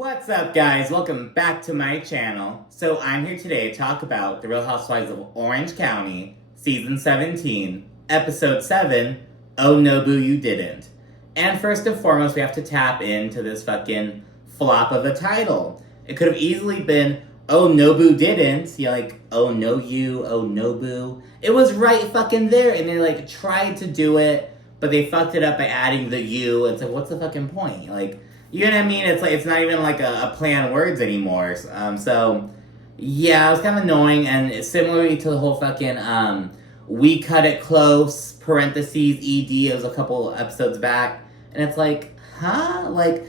What's up, guys? Welcome back to my channel. So I'm here today to talk about The Real Housewives of Orange County, Season 17, Episode 7, Oh Nobu You Didn't. And first and foremost, we have to tap into this fucking flop of a title. It could have easily been, Oh Nobu Didn't. You're like, oh no you, oh Nobu. It was right fucking there, and they tried to do it, but they fucked it up by adding the you. It's like, what's the fucking point? You know what I mean? It's not even like a play on words anymore. So yeah, it was kind of annoying, and similarly to the whole fucking we cut it close parentheses ed. It was a couple episodes back, and it's like, huh? I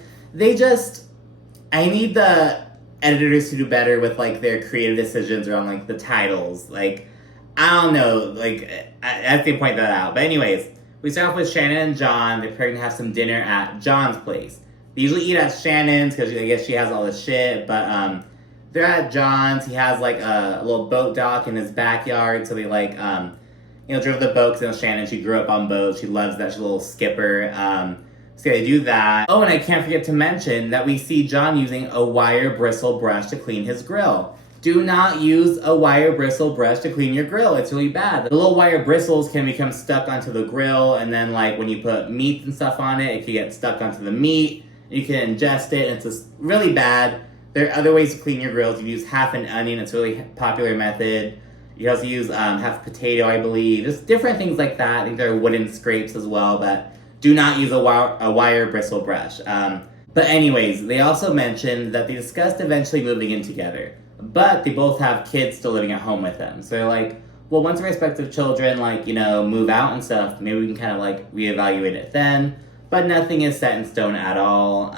need the editors to do better with their creative decisions around the titles. I don't know. I have to point that out. But anyways, we start off with Shannon and John. They're preparing to have some dinner at John's place. They usually eat at Shannon's because I guess she has all this shit, but they're at John's. He has a little boat dock in his backyard, so they drove the boat because Shannon, she grew up on boats. She loves that. She's a little skipper. So they do that. Oh, and I can't forget to mention that we see John using a wire bristle brush to clean his grill. Do not use a wire bristle brush to clean your grill. It's really bad. The little wire bristles can become stuck onto the grill, and then when you put meat and stuff on it, it can get stuck onto the meat. You can ingest it, and it's just really bad. There are other ways to clean your grills. You use half an onion. It's a really popular method. You can also use half potato, I believe. Just different things like that. I think there are wooden scrapes as well, but do not use a wire bristle brush. But anyways, they also mentioned that they discussed eventually moving in together, but they both have kids still living at home with them. So they're like, well, once our respective children, move out and stuff, maybe we can kind of reevaluate it then. But nothing is set in stone at all.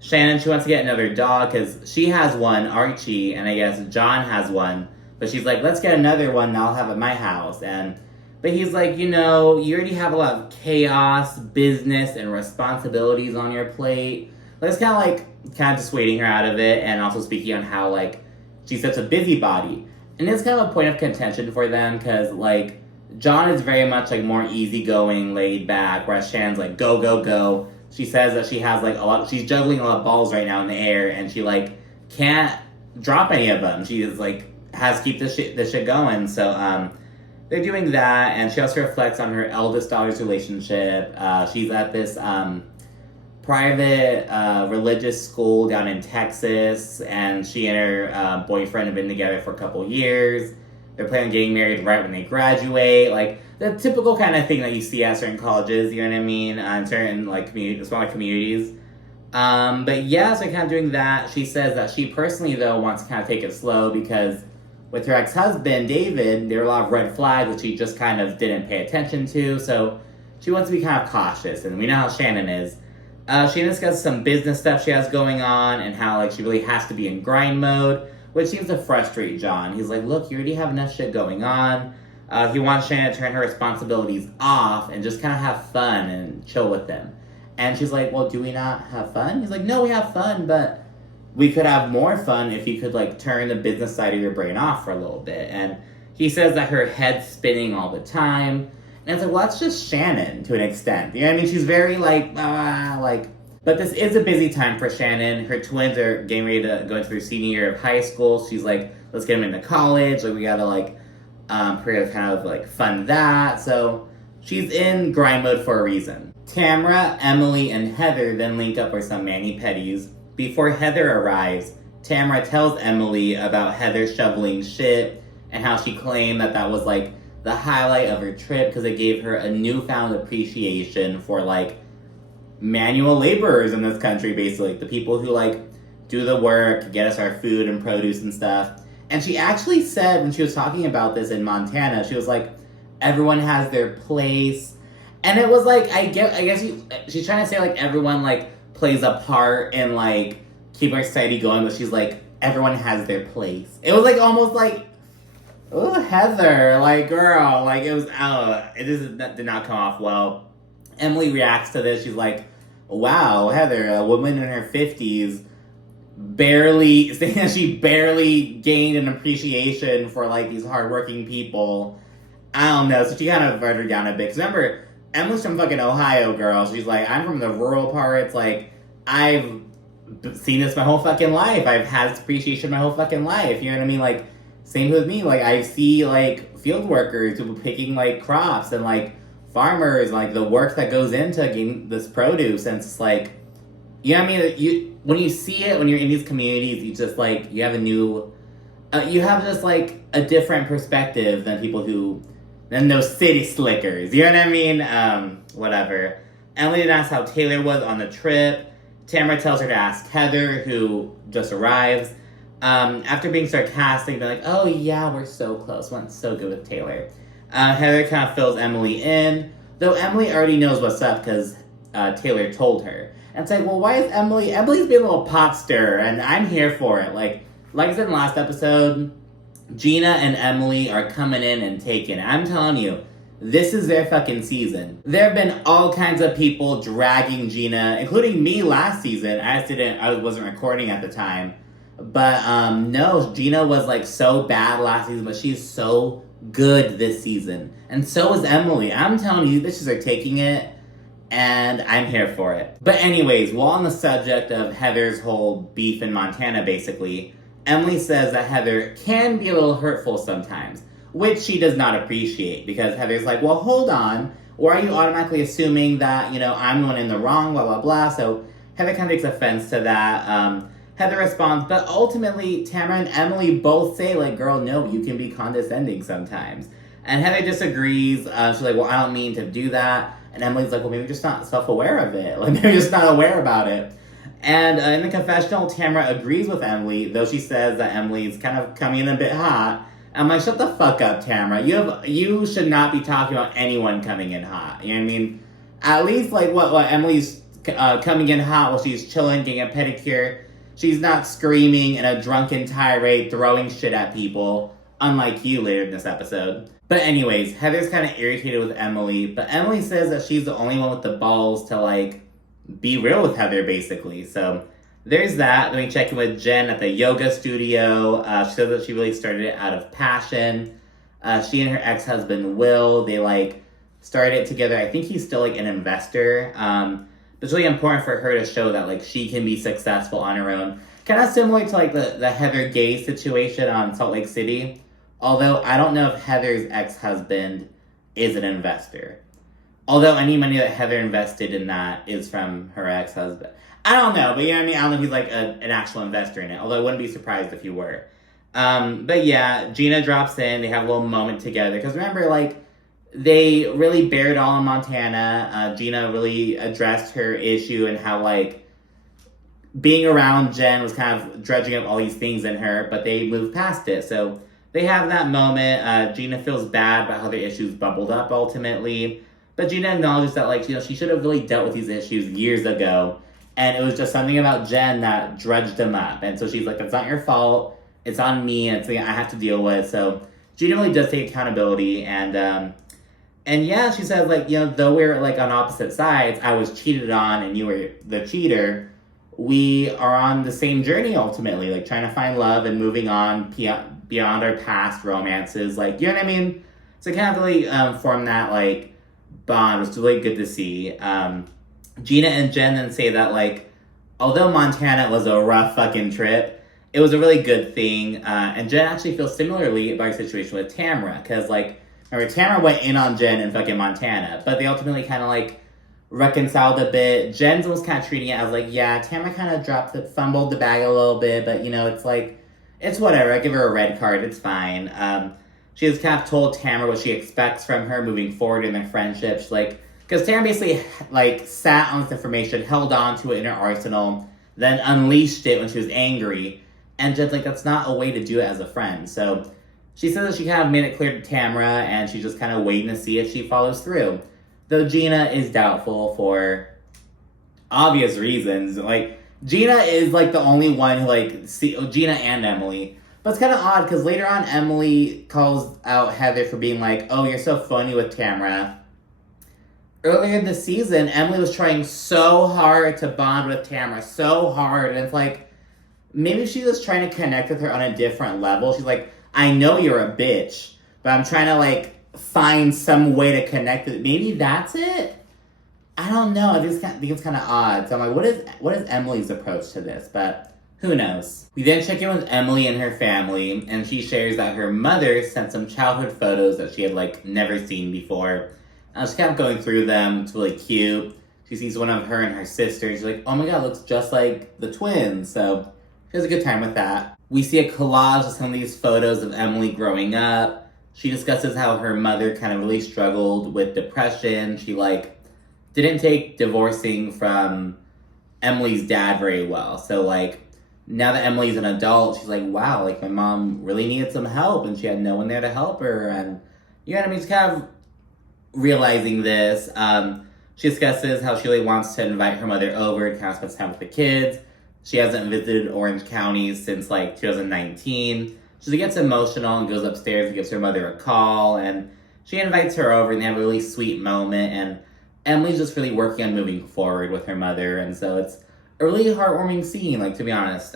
Shannon, she wants to get another dog because she has one, Archie, and I guess John has one. But she's like, let's get another one and I'll have it at my house. But he's like, you already have a lot of chaos, business, and responsibilities on your plate. It's kind of dissuading her out of it, and also speaking on how, she's such a busybody. And it's kind of a point of contention for them because, John is very much more easygoing, laid back, whereas Shannon's go, go, go. She says that she has she's juggling a lot of balls right now in the air, and she can't drop any of them. She is has to keep this shit going. So they're doing that, and she also reflects on her eldest daughter's relationship. She's at this private religious school down in Texas, and she and her boyfriend have been together for a couple years. They're planning on getting married right when they graduate. The typical kind of thing that you see at certain colleges, you know what I mean? In certain, smaller communities. But yeah, so kind of doing that. She says that she personally, though, wants to kind of take it slow because with her ex-husband, David, there were a lot of red flags that she just kind of didn't pay attention to. So she wants to be kind of cautious, and we know how Shannon is. She discusses some business stuff she has going on and how, she really has to be in grind mode, which seems to frustrate John. He's like, look, you already have enough shit going on. He wants Shannon to turn her responsibilities off and just kind of have fun and chill with them. And she's like, well, do we not have fun? He's like, no, we have fun, but we could have more fun if you could, turn the business side of your brain off for a little bit. And he says that her head's spinning all the time. And it's like, well, that's just Shannon to an extent. You know what I mean? She's very, But this is a busy time for Shannon. Her twins are getting ready to go into their senior year of high school. She's like, let's get them into college. We gotta prepare to kind of fund that. So she's in grind mode for a reason. Tamra, Emily, and Heather then link up for some mani-pedis. Before Heather arrives, Tamra tells Emily about Heather shoveling shit and how she claimed that was the highlight of her trip because it gave her a newfound appreciation for manual laborers in this country, basically. The people who do the work, get us our food and produce and stuff. And she actually said when she was talking about this in Montana, she was like, everyone has their place. And it was she's trying to say everyone plays a part in keep our society going, but she's everyone has their place. It was almost oh, Heather, girl, it was, that did not come off well. Emily reacts to this. She's like, wow, Heather, a woman in her 50s, saying that she barely gained an appreciation for, these hardworking people. I don't know. So she kind of brought her down a bit. Because remember, Emily's from fucking Ohio, girl. She's like, I'm from the rural parts. I've seen this my whole fucking life. I've had this appreciation my whole fucking life. You know what I mean? Like, same with me. Like, I see, like, field workers who are picking, like, crops and, like, farmers, like, the work that goes into getting this produce. And it's like, you know what I mean? When you see it, when you're in these communities, you just, like, you have a new, you have just, like, a different perspective than those city slickers. You know what I mean? Whatever. Emily then asks how Taylor was on the trip. Tamra tells her to ask Heather, who just arrives. After being sarcastic, they're like, oh yeah, we're so close. Went so good with Taylor. Heather kind of fills Emily in, though Emily already knows what's up because Taylor told her. And it's like, well, why is Emily's being a little pot stirrer, and I'm here for it. Like I said in the last episode, Gina and Emily are coming in and taking it. I'm telling you, this is their fucking season. There have been all kinds of people dragging Gina, including me last season. I wasn't recording at the time. But no, Gina was like so bad last season, but she's so good this season. And so is Emily. I'm telling you, bitches are taking it, and I'm here for it. But anyways, while on the subject of Heather's whole beef in Montana, basically, Emily says that Heather can be a little hurtful sometimes, which she does not appreciate, because Heather's like, well, hold on, or are you automatically assuming that, you know, I'm the one in the wrong, blah, blah, blah. So Heather kind of takes offense to that. Heather responds, but ultimately, Tamra and Emily both say, like, girl, no, you can be condescending sometimes. And Heather disagrees. She's like, well, I don't mean to do that. And Emily's like, well, maybe you're just not self-aware of it. Like, maybe you're just not aware about it. And in the confessional, Tamra agrees with Emily, though she says that Emily's kind of coming in a bit hot. I'm like, shut the fuck up, Tamra. You should not be talking about anyone coming in hot. You know what I mean? At least, like, what Emily's coming in hot while she's chilling, getting a pedicure. She's not screaming in a drunken tirade, throwing shit at people, unlike you later in this episode. But anyways, Heather's kind of irritated with Emily, but Emily says that she's the only one with the balls to, like, be real with Heather, basically. So there's that. Then we check in with Jen at the yoga studio. She says that she really started it out of passion. She and her ex-husband, Will, they, like, started it together. I think he's still, like, an investor. It's really important for her to show that, like, she can be successful on her own. Kind of similar to, like, the Heather Gay situation on Salt Lake City. Although, I don't know if Heather's ex-husband is an investor. Although, any money that Heather invested in that is from her ex-husband. I don't know, but you know what I mean? I don't know if he's, like, an actual investor in it. Although, I wouldn't be surprised if he were. But yeah, Gina drops in. They have a little moment together. Because remember, like, they really bared all in Montana. Gina really addressed her issue and how, like, being around Jen was kind of dredging up all these things in her, but they moved past it. So they have that moment. Gina feels bad about how the issues bubbled up ultimately. But Gina acknowledges that, like, you know, she should have really dealt with these issues years ago. And it was just something about Jen that dredged them up. And so she's like, it's not your fault. It's on me. And it's something I have to deal with. So Gina really does take accountability. And yeah, she says, like, you know, though we're, like, on opposite sides, I was cheated on and you were the cheater, we are on the same journey ultimately, like, trying to find love and moving on beyond our past romances. Like, you know what I mean? So kind of really form that, like, bond, which is really good to see. Gina and Jen then say that, like, although Montana was a rough fucking trip, it was a really good thing. And Jen actually feels similarly about her situation with Tamra, because, like, remember, Tamra went in on Jen in fucking Montana, but they ultimately kind of, like, reconciled a bit. Jen's was kind of treating it as, like, yeah, Tamra kind of fumbled the bag a little bit, but, you know, it's, like, it's whatever. I give her a red card. It's fine. She has kind of told Tamra what she expects from her moving forward in their friendship. She's like, because Tamra basically, like, sat on this information, held on to it in her arsenal, then unleashed it when she was angry, and Jen's like, that's not a way to do it as a friend. So she says that she kind of made it clear to Tamra, and she's just kind of waiting to see if she follows through. Though Gina is doubtful for obvious reasons. Like, Gina is, like, the only one who, like, Gina and Emily. But it's kind of odd, because later on, Emily calls out Heather for being like, oh, you're so funny with Tamra. Earlier in the season, Emily was trying so hard to bond with Tamra, so hard. And it's like, maybe she's just trying to connect with her on a different level. She's like, I know you're a bitch, but I'm trying to, like, find some way to connect with. Maybe that's it? I don't know. I just think it's kind of odd. So I'm like, what is Emily's approach to this? But who knows? We then check in with Emily and her family, and she shares that her mother sent some childhood photos that she had like never seen before. She kept going through them. It's really cute. She sees one of her and her sister. She's like, oh my god, looks just like the twins. So she has a good time with that. We see a collage of some of these photos of Emily growing up. She discusses how her mother kind of really struggled with depression. She like didn't take divorcing from Emily's dad very well. So like now that Emily's an adult, she's like, wow, like my mom really needed some help and she had no one there to help her. And you know what I mean? She's kind of realizing this. She discusses how she really wants to invite her mother over to kind of spend time with the kids. She hasn't visited Orange County since like 2019. So she gets emotional and goes upstairs and gives her mother a call. And she invites her over and they have a really sweet moment. And Emily's just really working on moving forward with her mother. And so it's a really heartwarming scene, like, to be honest.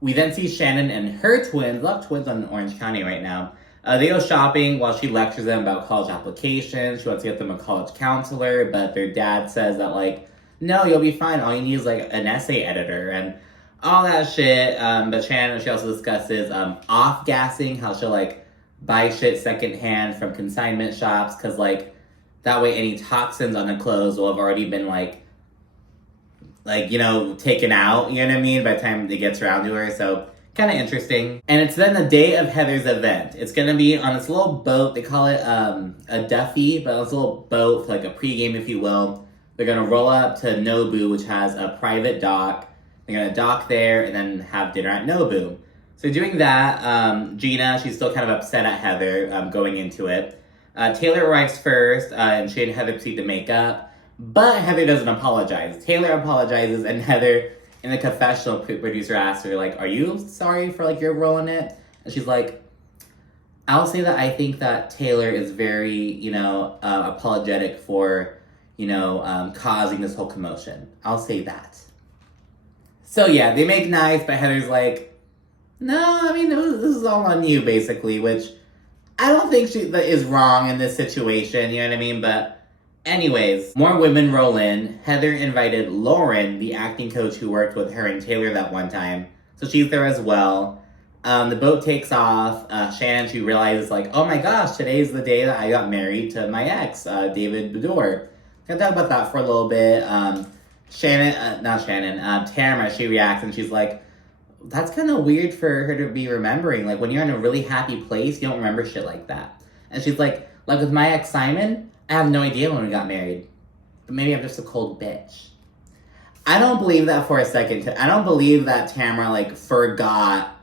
We then see Shannon and her twins. Love twins on Orange County right now. They go shopping while she lectures them about college applications. She wants to get them a college counselor, but their dad says that, like, no, you'll be fine. All you need is, like, an essay editor and all that shit. But Shannon, she also discusses off-gassing, how she'll, like, buy shit secondhand from consignment shops, because, like, that way any toxins on the clothes will have already been, like, you know, taken out, you know what I mean, by the time it gets around to her. So kind of interesting. And it's then the day of Heather's event. It's going to be on this little boat. They call it a Duffy, but it's a little boat, like a pregame, if you will. They're going to roll up to Nobu, which has a private dock. They're going to dock there and then have dinner at Nobu. So doing that, Gina, she's still kind of upset at Heather going into it. Taylor arrives first, and she and Heather proceed to make up. But Heather doesn't apologize. Taylor apologizes, and Heather, in the confessional, producer asks her, like, are you sorry for, like, your role in it? And she's like, I'll say that I think that Taylor is very, you know, apologetic for, you know, causing this whole commotion. I'll say that. So, yeah, they make nice, but Heather's like, no, I mean, this is all on you, basically, which I don't think she is wrong in this situation, you know what I mean? But anyways, more women roll in. Heather invited Lauren, the acting coach who worked with her and Taylor that one time. So she's there as well. The boat takes off. Shannon, she realizes, like, oh my gosh, today's the day that I got married to my ex, David Bedore. Can talk about that for a little bit. Tamra, she reacts and she's like, that's kind of weird for her to be remembering. Like, when you're in a really happy place, you don't remember shit like that. And she's like with my ex Simon, I have no idea when we got married. But maybe I'm just a cold bitch. I don't believe that for a second. I don't believe that Tamra, like, forgot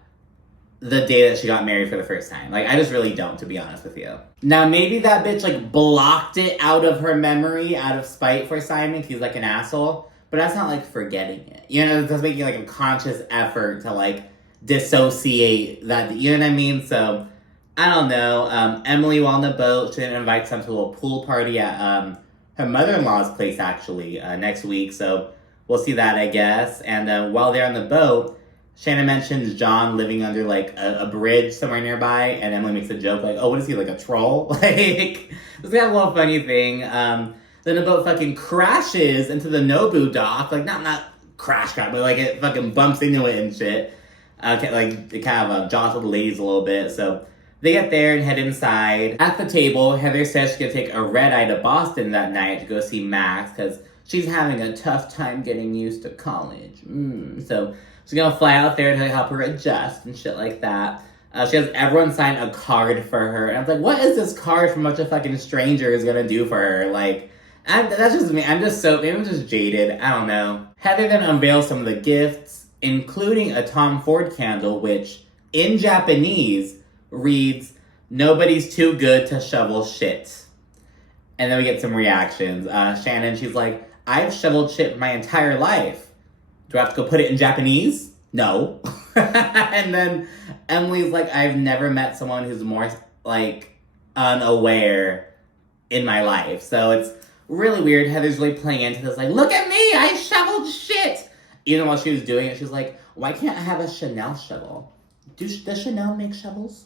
the day that she got married for the first time. Like, I just really don't, to be honest with you. Now, maybe that bitch, like, blocked it out of her memory out of spite for Simon, because he's, like, an asshole. But that's not, like, forgetting it. You know, that's making, like, a conscious effort to, like, dissociate that. You know what I mean? So I don't know. Emily, while on the boat, she invites them to a little pool party at her mother-in-law's place, actually, next week. So we'll see that, I guess. And while they're on the boat, Shannon mentions John living under, like, a bridge somewhere nearby. And Emily makes a joke, like, oh, what is he, like, a troll? Like, it's kind of a little funny thing. Then the boat fucking crashes into the Nobu dock. Like, not crash, but, like, it fucking bumps into it and shit. Like, it kind of jostled the ladies a little bit. So they get there and head inside. At the table, Heather says she's gonna take a red-eye to Boston that night to go see Max, because she's having a tough time getting used to college. So she's gonna fly out there to help her adjust and shit like that. She has everyone sign a card for her. And I was like, what is this card from what a fucking stranger is gonna do for her? Like, that's just me. Maybe I'm just jaded. I don't know. Heather then unveils some of the gifts, including a Tom Ford candle, which, in Japanese, reads, nobody's too good to shovel shit. And then we get some reactions. Shannon, she's like, I've shoveled shit my entire life. Do I have to go put it in Japanese? No. And then Emily's like, I've never met someone who's more, like, unaware in my life. So it's really weird. Heather's really playing into this, like, look at me, I shoveled shit. Even while she was doing it, she's like, why can't I have a Chanel shovel? Does Chanel make shovels?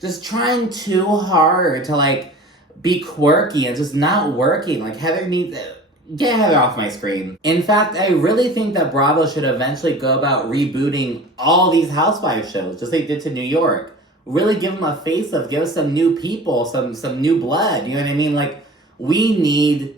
Just trying too hard to, like, be quirky and just not working. Like, Heather needs it. Get Heather off my screen. In fact, I really think that Bravo should eventually go about rebooting all these Housewives shows, just like they did to New York. Really give them a facelift, give us some new people, some new blood, you know what I mean? Like, we need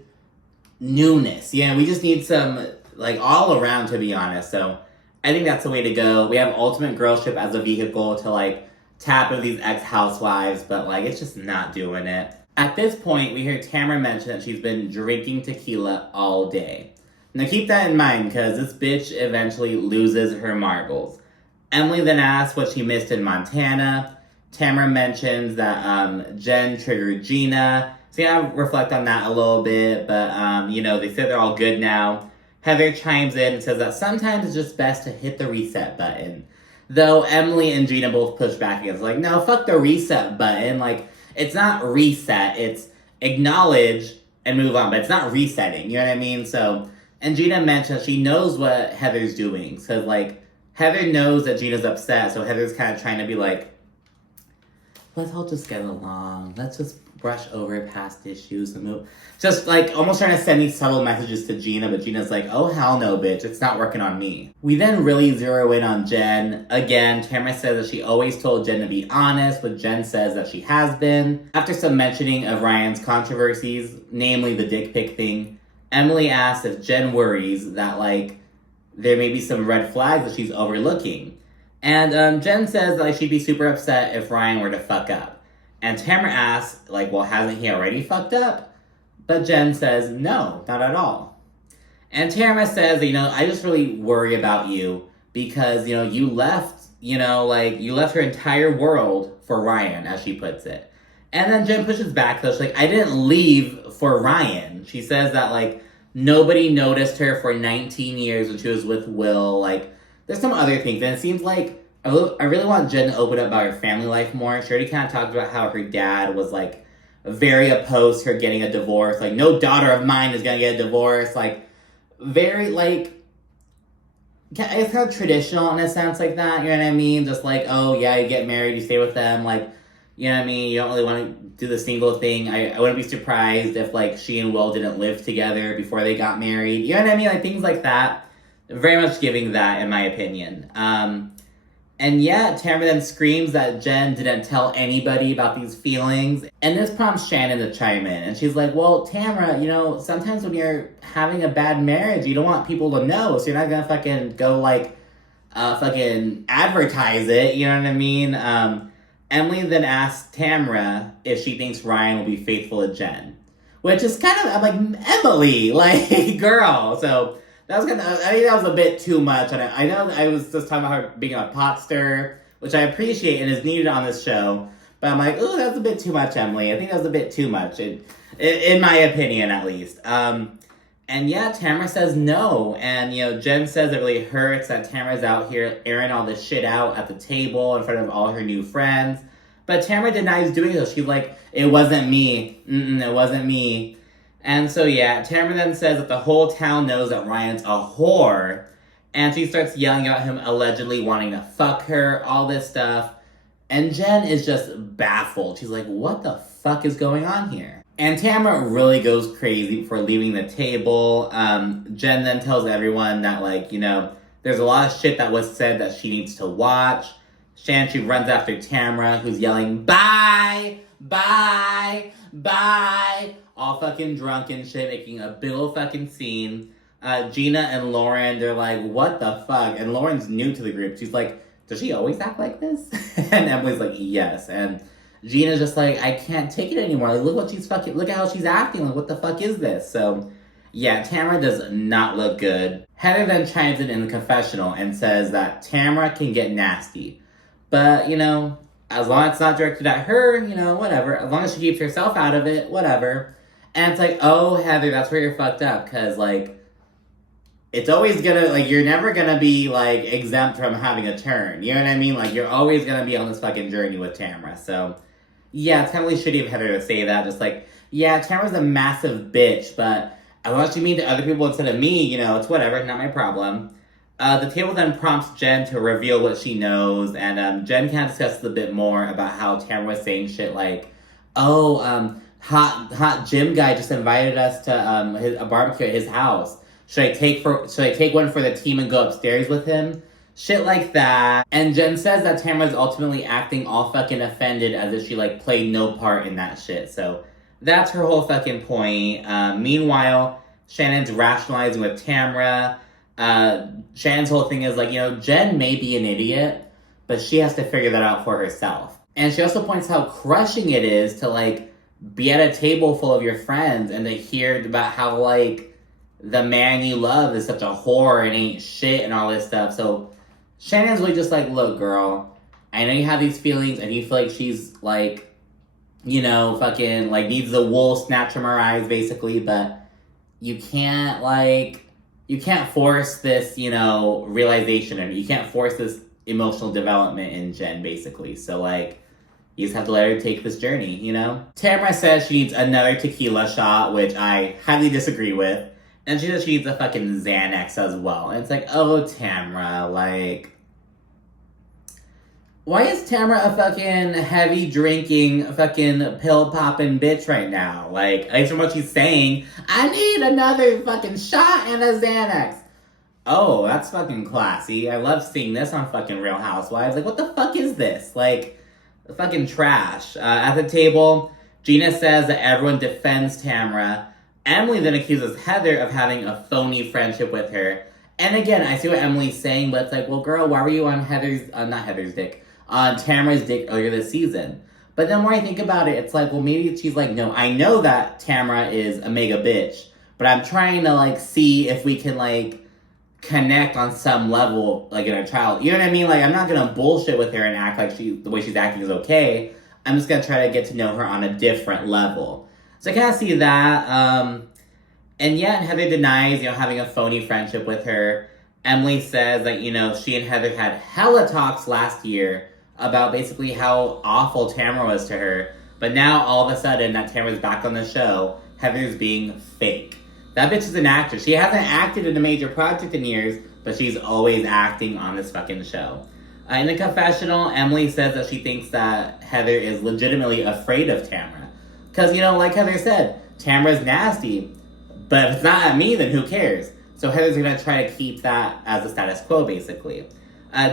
newness. Yeah, we just need some, like, all around, to be honest. So, I think that's the way to go. We have Ultimate Girlship as a vehicle to, like, tap into these ex-housewives, but, like, it's just not doing it. At this point, we hear Tamra mention that she's been drinking tequila all day. Now keep that in mind, because this bitch eventually loses her marbles. Emily then asks what she missed in Montana. Tamra mentions that Jen triggered Gina. So yeah, reflect on that a little bit, but you know, they said they're all good now. Heather chimes in and says that sometimes it's just best to hit the reset button. Though Emily and Gina both push back against, like, no, fuck the reset button. Like, it's not reset, it's acknowledge and move on, but it's not resetting, you know what I mean? So, and Gina mentioned she knows what Heather's doing. So, like, Heather knows that Gina's upset, so Heather's kind of trying to be like, let's all just get along. Let's just brush over past issues and move. Just, like, almost trying to send these subtle messages to Gina, but Gina's like, oh, hell no, bitch. It's not working on me. We then really zero in on Jen. Again, Tamra says that she always told Jen to be honest, but Jen says that she has been. After some mentioning of Ryan's controversies, namely the dick pic thing, Emily asks if Jen worries that, like, there may be some red flags that she's overlooking. And Jen says that, like, she'd be super upset if Ryan were to fuck up. And Tamra asks, like, well, hasn't he already fucked up? But Jen says, no, not at all. And Tamra says, you know, I just really worry about you because, you know, you left, you know, like, you left her entire world for Ryan, as she puts it. And then Jen pushes back, though. She's like, I didn't leave for Ryan. She says that, like, nobody noticed her for 19 years when she was with Will. Like, there's some other things. And it seems like I really want Jen to open up about her family life more. She already kind of talked about how her dad was, like, very opposed to her getting a divorce. Like, no daughter of mine is going to get a divorce. Like, very, like, it's kind of traditional in a sense like that. You know what I mean? Just like, oh, yeah, you get married, you stay with them. Like, you know what I mean? You don't really want to do the single thing. I wouldn't be surprised if, like, she and Will didn't live together before they got married. You know what I mean? Like, things like that. Very much giving that, in my opinion. And yeah, Tamra then screams that Jen didn't tell anybody about these feelings. And this prompts Shannon to chime in. And she's like, well, Tamra, you know, sometimes when you're having a bad marriage, you don't want people to know. So you're not going to fucking go, like, fucking advertise it. You know what I mean? Emily then asks Tamra if she thinks Ryan will be faithful to Jen. Which is kind of, I'm like, Emily, like, girl. So I think that was a bit too much. And I know I was just talking about her being a pot stirrer, which I appreciate and is needed on this show. But I'm like, ooh, that's a bit too much, Emily. I think that was a bit too much, in my opinion, at least. And yeah, Tamra says no. And, you know, Jen says it really hurts that Tamra's out here airing all this shit out at the table in front of all her new friends. But Tamra denies doing so. She's like, it wasn't me. It wasn't me. And so, yeah, Tamra then says that the whole town knows that Ryan's a whore. And she starts yelling at him, allegedly wanting to fuck her, all this stuff. And Jen is just baffled. She's like, what the fuck is going on here? And Tamra really goes crazy for leaving the table. Jen then tells everyone that, like, you know, there's a lot of shit that was said that she needs to watch. She runs after Tamra, who's yelling, bye, bye, bye. All fucking drunk and shit, making a big ol' fucking scene. Gina and Lauren, they're like, what the fuck? And Lauren's new to the group. She's like, does she always act like this? And Emily's like, yes. And Gina's just like, I can't take it anymore. Like, look at how she's acting. Like, what the fuck is this? So, yeah, Tamra does not look good. Heather then chimes in the confessional and says that Tamra can get nasty. But, you know, as long as it's not directed at her, you know, whatever. As long as she keeps herself out of it, whatever. And it's like, oh, Heather, that's where you're fucked up. Because, like, it's always gonna, like, you're never gonna be, like, exempt from having a turn. You know what I mean? Like, you're always gonna be on this fucking journey with Tamra. So, yeah, it's kind of really shitty of Heather to say that. Just like, yeah, Tamra's a massive bitch, but as long as you mean to other people instead of me, you know, it's whatever, not my problem. The table then prompts Jen to reveal what she knows, and Jen kind of discusses a bit more about how Tamra was saying shit like, oh, hot gym guy just invited us to a barbecue at his house. Should I take one for the team and go upstairs with him? Shit like that. And Jen says that Tamra's ultimately acting all fucking offended as if she like played no part in that shit. So that's her whole fucking point. Meanwhile, Shannon's rationalizing with Tamra. Shannon's whole thing is like, Jen may be an idiot, but she has to figure that out for herself. And she also points how crushing it is to like be at a table full of your friends and to hear about how like the man you love is such a whore and ain't shit and all this stuff. So Shannon's really just like, look, girl, I know you have these feelings and you feel like she's like, fucking like needs the wool snatched from her eyes basically, but you can't force this, realization, and you can't force this emotional development in Jen basically. So like, you just have to let her take this journey, Tamra says she needs another tequila shot, which I highly disagree with. And she says she needs a fucking Xanax as well. And it's like, oh, Tamra, like, why is Tamra a fucking heavy drinking, fucking pill popping bitch right now? Like, at least from what she's saying, I need another fucking shot and a Xanax. Oh, that's fucking classy. I love seeing this on fucking Real Housewives. Like, what the fuck is this? Like, fucking trash. At the table, Gina says that everyone defends Tamra. Emily then accuses Heather of having a phony friendship with her. And again, I see what Emily's saying, but it's like, well, girl, why were you on on Tamra's dick earlier this season? But then when I think about it, it's like, well, maybe she's like, no, I know that Tamra is a mega bitch, but I'm trying to, like, see if we can, like, connect on some level, like, in our child. You know what I mean? Like, I'm not gonna bullshit with her and act like the way she's acting is okay. I'm just gonna try to get to know her on a different level. So I kind of see that. And yet Heather denies, having a phony friendship with her. Emily says that, she and Heather had hella talks last year about basically how awful Tamra was to her. But now, all of a sudden, that Tamra's back on the show, Heather's being fake. That bitch is an actress. She hasn't acted in a major project in years, but she's always acting on this fucking show. In the confessional, Emily says that she thinks that Heather is legitimately afraid of Tamra. Because, like Heather said, Tamra's nasty, but if it's not at me, then who cares? So Heather's going to try to keep that as the status quo, basically.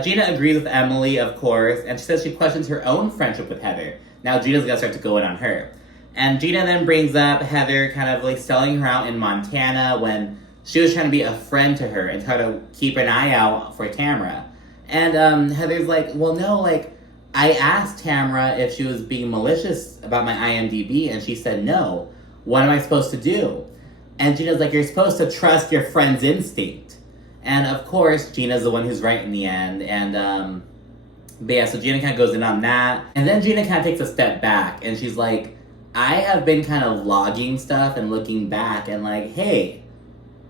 Gina agrees with Emily, of course, and she says she questions her own friendship with Heather. Now Gina's going to start to go in on her. And Gina then brings up Heather kind of like selling her out in Montana when she was trying to be a friend to her and try to keep an eye out for Tamra. And Heather's like, well, no, like, I asked Tamra if she was being malicious about my IMDb, and she said no. What am I supposed to do? And Gina's like, you're supposed to trust your friend's instinct. And of course, Gina's the one who's right in the end. And, but yeah, so Gina kind of goes in on that. And then Gina kind of takes a step back, and she's like, I have been kind of logging stuff and looking back, and like, hey,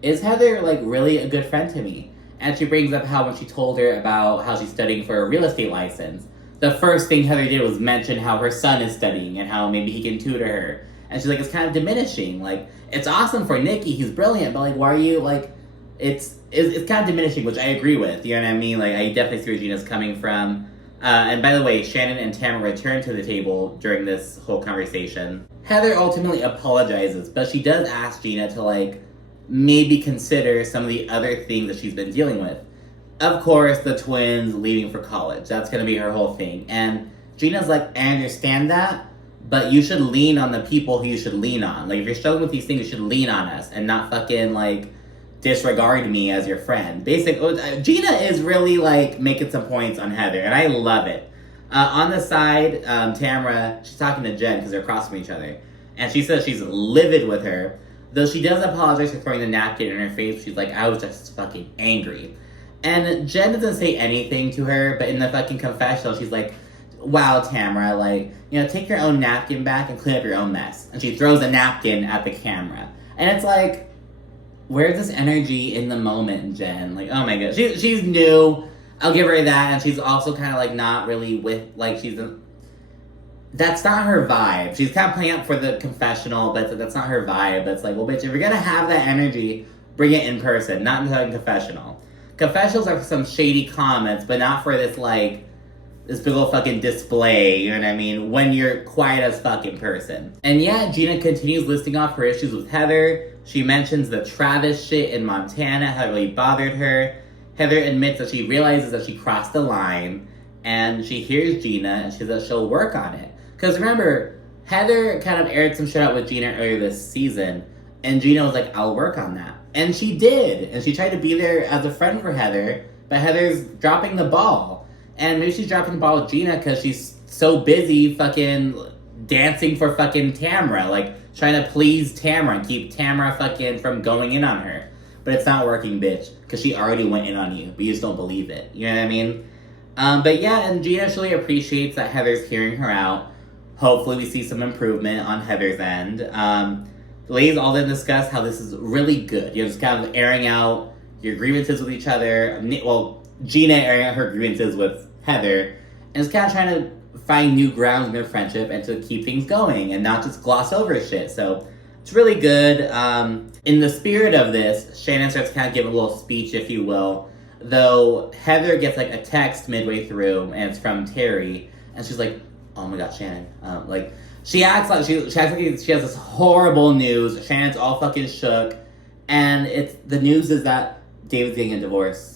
is Heather, like, really a good friend to me? And she brings up how when she told her about how she's studying for a real estate license, the first thing Heather did was mention how her son is studying and how maybe he can tutor her. And she's like, it's kind of diminishing. Like, it's awesome for Nikki, he's brilliant, but like, why are you, like, it's kind of diminishing, which I agree with, you know what I mean? Like, I definitely see where Gina's coming from. And by the way, Shannon and Tamra return to the table during this whole conversation. Heather ultimately apologizes, but she does ask Gina to, like, maybe consider some of the other things that she's been dealing with. Of course, the twins leaving for college. That's going to be her whole thing. And Gina's like, I understand that, but you should lean on the people who you should lean on. Like, if you're struggling with these things, you should lean on us and not fucking, like, disregard me as your friend. Gina is really, like, making some points on Heather, and I love it. On the side, Tamra, she's talking to Jen because they're across from each other. And she says she's livid with her. Though she does apologize for throwing the napkin in her face. She's like, I was just fucking angry. And Jen doesn't say anything to her, but in the fucking confessional, she's like, wow, Tamra, like, take your own napkin back and clean up your own mess. And she throws a napkin at the camera. And it's like, where's this energy in the moment, Jen? Like, oh my god. She's new. I'll give her that. And she's also kind of, like, not really with, like, that's not her vibe. She's kind of playing up for the confessional, but that's not her vibe. It's like, well, bitch, if you're gonna have that energy, bring it in person, not in the confessional. Confessionals are for some shady comments, but not for this, like, this big old fucking display, you know what I mean, when you're quiet as fucking person. And yeah, Gina continues listing off her issues with Heather. She mentions the Travis shit in Montana, how it really bothered her. Heather admits that she realizes that she crossed the line, and she hears Gina, and she says that she'll work on it. Because remember, Heather kind of aired some shit out with Gina earlier this season, and Gina was like, I'll work on that. And she did, and she tried to be there as a friend for Heather, but Heather's dropping the ball. And maybe she's dropping the ball with Gina because she's so busy fucking dancing for fucking Tamra. Like, trying to please Tamra and keep Tamra fucking from going in on her. But it's not working, bitch. Because she already went in on you. But you just don't believe it. You know what I mean? But yeah, and Gina actually appreciates that Heather's hearing her out. Hopefully we see some improvement on Heather's end. The ladies all then discuss how this is really good. You're just kind of airing out your grievances with each other. Well, Gina airing out her grievances with Heather, and is kind of trying to find new grounds in their friendship and to keep things going and not just gloss over shit. So it's really good. In the spirit of this, Shannon starts to kind of give a little speech, if you will, though Heather gets like a text midway through, and it's from Terry, and she's like, oh my god, Shannon. Like, she acts like she acts like she has this horrible news. Shannon's all fucking shook, and the news is that David's getting a divorce.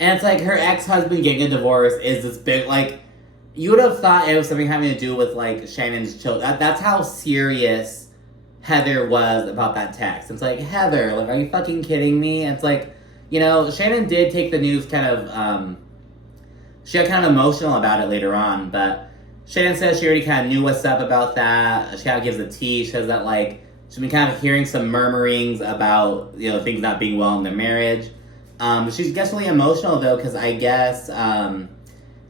And it's like her ex-husband getting a divorce is this big, like, you would have thought it was something having to do with, like, Shannon's children. That's how serious Heather was about that text. It's like, Heather, like, are you fucking kidding me? And it's like, you know, Shannon did take the news kind of, she got kind of emotional about it later on, but Shannon says she already kind of knew what's up about that. She kind of gives a tea. She says that, like, she's been kind of hearing some murmurings about, you know, things not being well in their marriage. She's definitely emotional, though, because I guess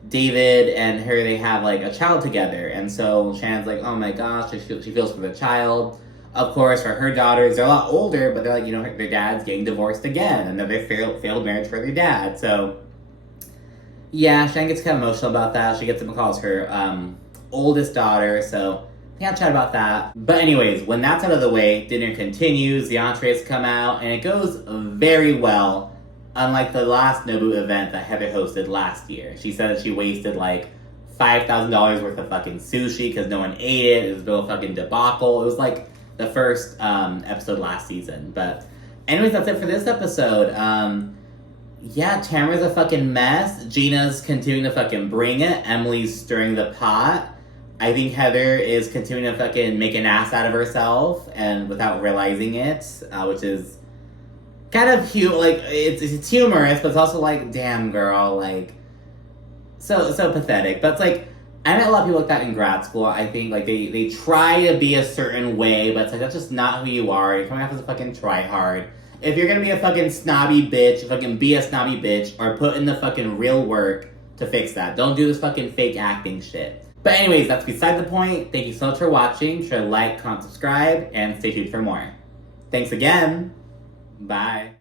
David and her, they have, like, a child together. And so Shannon's like, oh, my gosh, she feels for the child. Of course, for her daughters, they're a lot older, but they're like, you know, their dad's getting divorced again. Another failed marriage for their dad. So, yeah, Shannon gets kind of emotional about that. She gets him calls her oldest daughter, so they have to chat about that. But anyways, when that's out of the way, dinner continues, the entrees come out, and it goes very well. Unlike the last Nobu event that Heather hosted last year. She said that she wasted like $5,000 worth of fucking sushi because no one ate it. It was a real fucking debacle. It was like the first episode last season. But anyways, that's it for this episode. Yeah, Tamra's a fucking mess. Gina's continuing to fucking bring it. Emily's stirring the pot. I think Heather is continuing to fucking make an ass out of herself and without realizing it, which is kind of like it's humorous, but it's also like, damn girl, like so pathetic. But it's like, I met a lot of people like that in grad school. I think like they try to be a certain way, but it's like that's just not who you are. You're coming off as a fucking tryhard. If you're gonna be a fucking snobby bitch, fucking be a snobby bitch, or put in the fucking real work to fix that. Don't do this fucking fake acting shit. But anyways, that's beside the point. Thank you so much for watching. Be sure to like, comment, subscribe, and stay tuned for more. Thanks again. Bye.